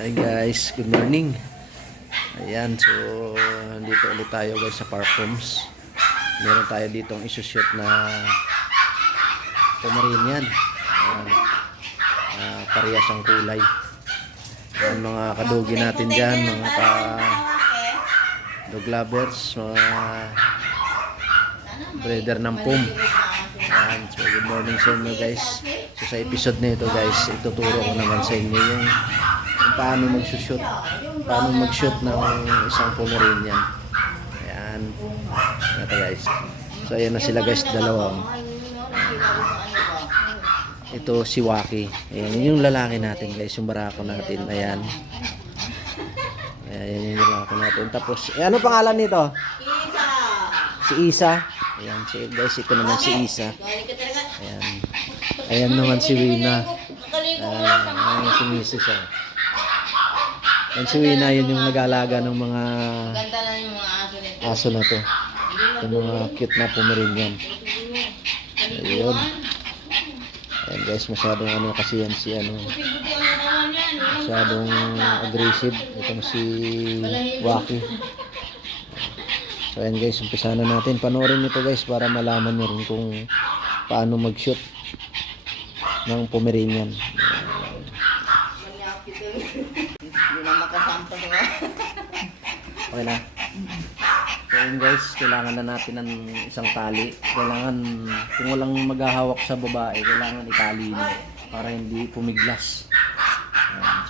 Hi guys, good morning. Ayan, so dito ulit tayo guys sa Parfums. Meron tayo ditong isushoot na Pomeranian. Ayan, parehas ang kulay. Ayan, mga kadugi natin dyan, mga dog lovers, mga breeder ng pom. Ayan, so good morning sa inyo guys. So sa episode na ito guys, ituturo ko naman sa inyo yung paano mag-shoot ng isang Pomeranian. Ayan, ito guys. So ayan na sila guys, dalawang. Ito si Waki. Ayan, yun yung lalaki natin guys, yung barako natin. Ayan. Ayan yung lalaki natin. Tapos, ano pangalan nito? Si Isa. Ayan, so guys, ito naman si Isa. Ayan. Ayan naman si Wina. Ayan si Mrs. Ayan si Wina, yun yung nag-aalaga ng mga aso na to. Yung mga cute na Pomeranian. Ayun. Ayan guys, masyadong ano kasi yan si ano. Masyadong aggressive. Itong si Waki. So ayan guys, umpisa na natin. Panoorin nyo to guys para malaman nyo rin kung paano mag-shoot ng Pomeranian. Okay na. So yun guys, kailangan na natin ng isang tali. Kailangan, kung walang maghahawak sa babae, kailangan itali nyo para hindi pumiglas.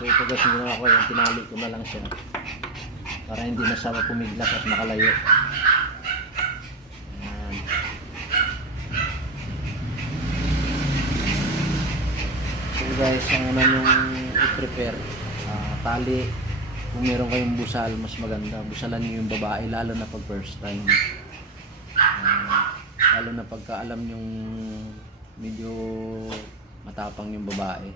So ito guys, hindi na ako yung tinali ko na lang siya para hindi na siya pumiglas at makalayo. So guys, ang una yung i-prepare, tali. Kung meron kayong busal, mas maganda. Busalan niyo yung babae, lalo na pag first time. Lalo na pagka alam yung medyo matapang yung babae.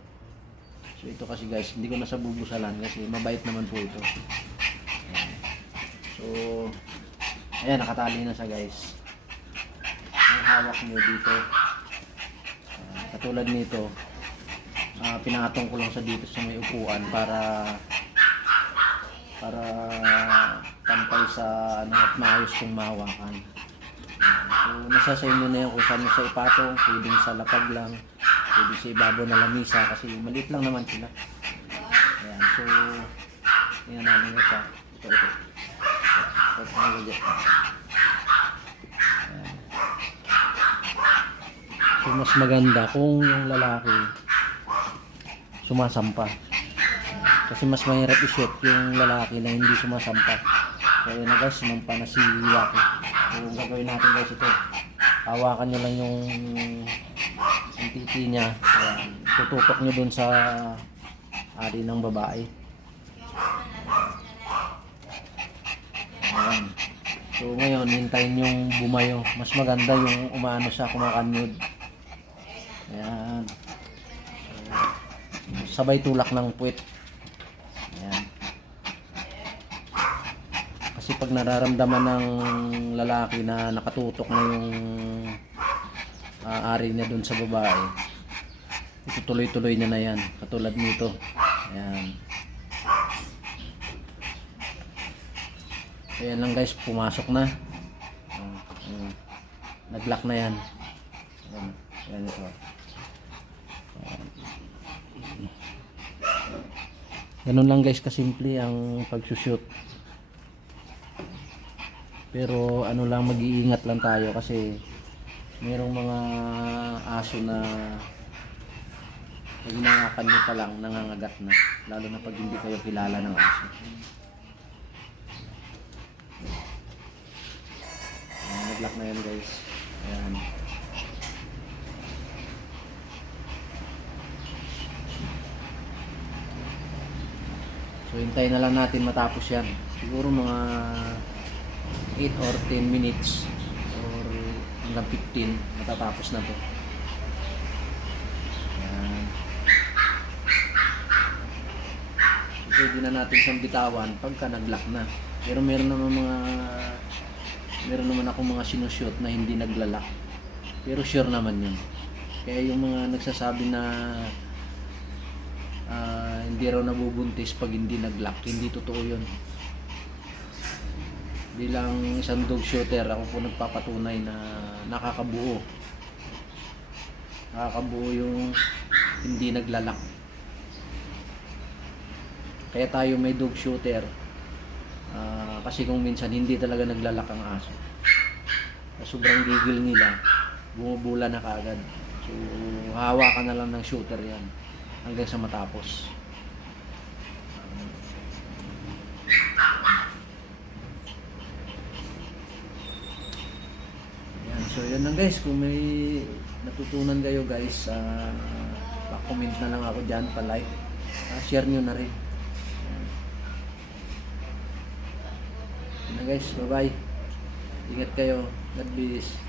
So ito kasi guys, hindi ko na sa bubusalan kasi mabait naman po ito. So, ayan, nakatali na siya guys. Ang hawak nyo dito, katulad nito, pinakatong ko lang sa dito sa may upuan para tampay sa ano at maayos kong mahawakan. So nasa sa inyo na yan kung saan nyo sa ipatong, pwedeng sa lapag lang, pwedeng sa ibabaw na lamisa kasi maliit lang naman sila. Ayan, so ayan namin ito. Ito. So mas maganda kung yung lalaki sumasampa. Kasi mas mahirap i-shoot yung lalaki na hindi sumasampa. So yun na guys, sumampa na si Waki. So yung gagawin natin guys ito, hawakan nyo lang yung titi niya. Ayan. Tututok nyo dun sa ari ng babae. Ayan. So ngayon, hintayin yung bumayo. Mas maganda yung umaano siya, kumakanyod. Ayan. So, sabay tulak ng puwet. Ayan. Kasi pag nararamdaman ng lalaki na nakatutok na yung ari niya dun sa babae, itutuloy-tuloy niya na yan. Katulad nito. Ayan. Ayan lang guys, pumasok na. Nag-lock na yan. Ayan. Ayan ito. Ayan. Ganun lang guys kasimple ang pagsushoot. Pero ano lang, mag-iingat lang tayo kasi mayroong mga aso na pag hinahawakan nyo pa lang nangangagat na, lalo na pag hindi kayo kilala ng aso. Nag-lock na yan guys. Ayan. So hintayin na lang natin matapos yan. Siguro mga 8 or 10 minutes or hanggang 15 matatapos na to. Ayan. Pwede na natin siyang bitawan pagka nag-lock na. Pero meron naman akong mga sinushoot na hindi naglalak. Pero sure naman yun. Kaya yung mga nagsasabi na hindi raw nabubuntis pag hindi nag-lock. Hindi totoo yun. Bilang isang dog shooter, ako po nagpapatunay na nakakabuo. Nakakabuo yung hindi naglalak. Kaya tayo may dog shooter, kasi kung minsan hindi talaga naglalak ang aso. Sobrang gigil nila, bumubula na kaagad. So, hawakan na lang ng shooter yan hanggang sa matapos. Yan. So, yan lang guys. Kung may natutunan kayo guys, pa-comment na lang ako dyan, pa-like. Share nyo na rin. Yan na guys, bye-bye. Ingat kayo. God bless.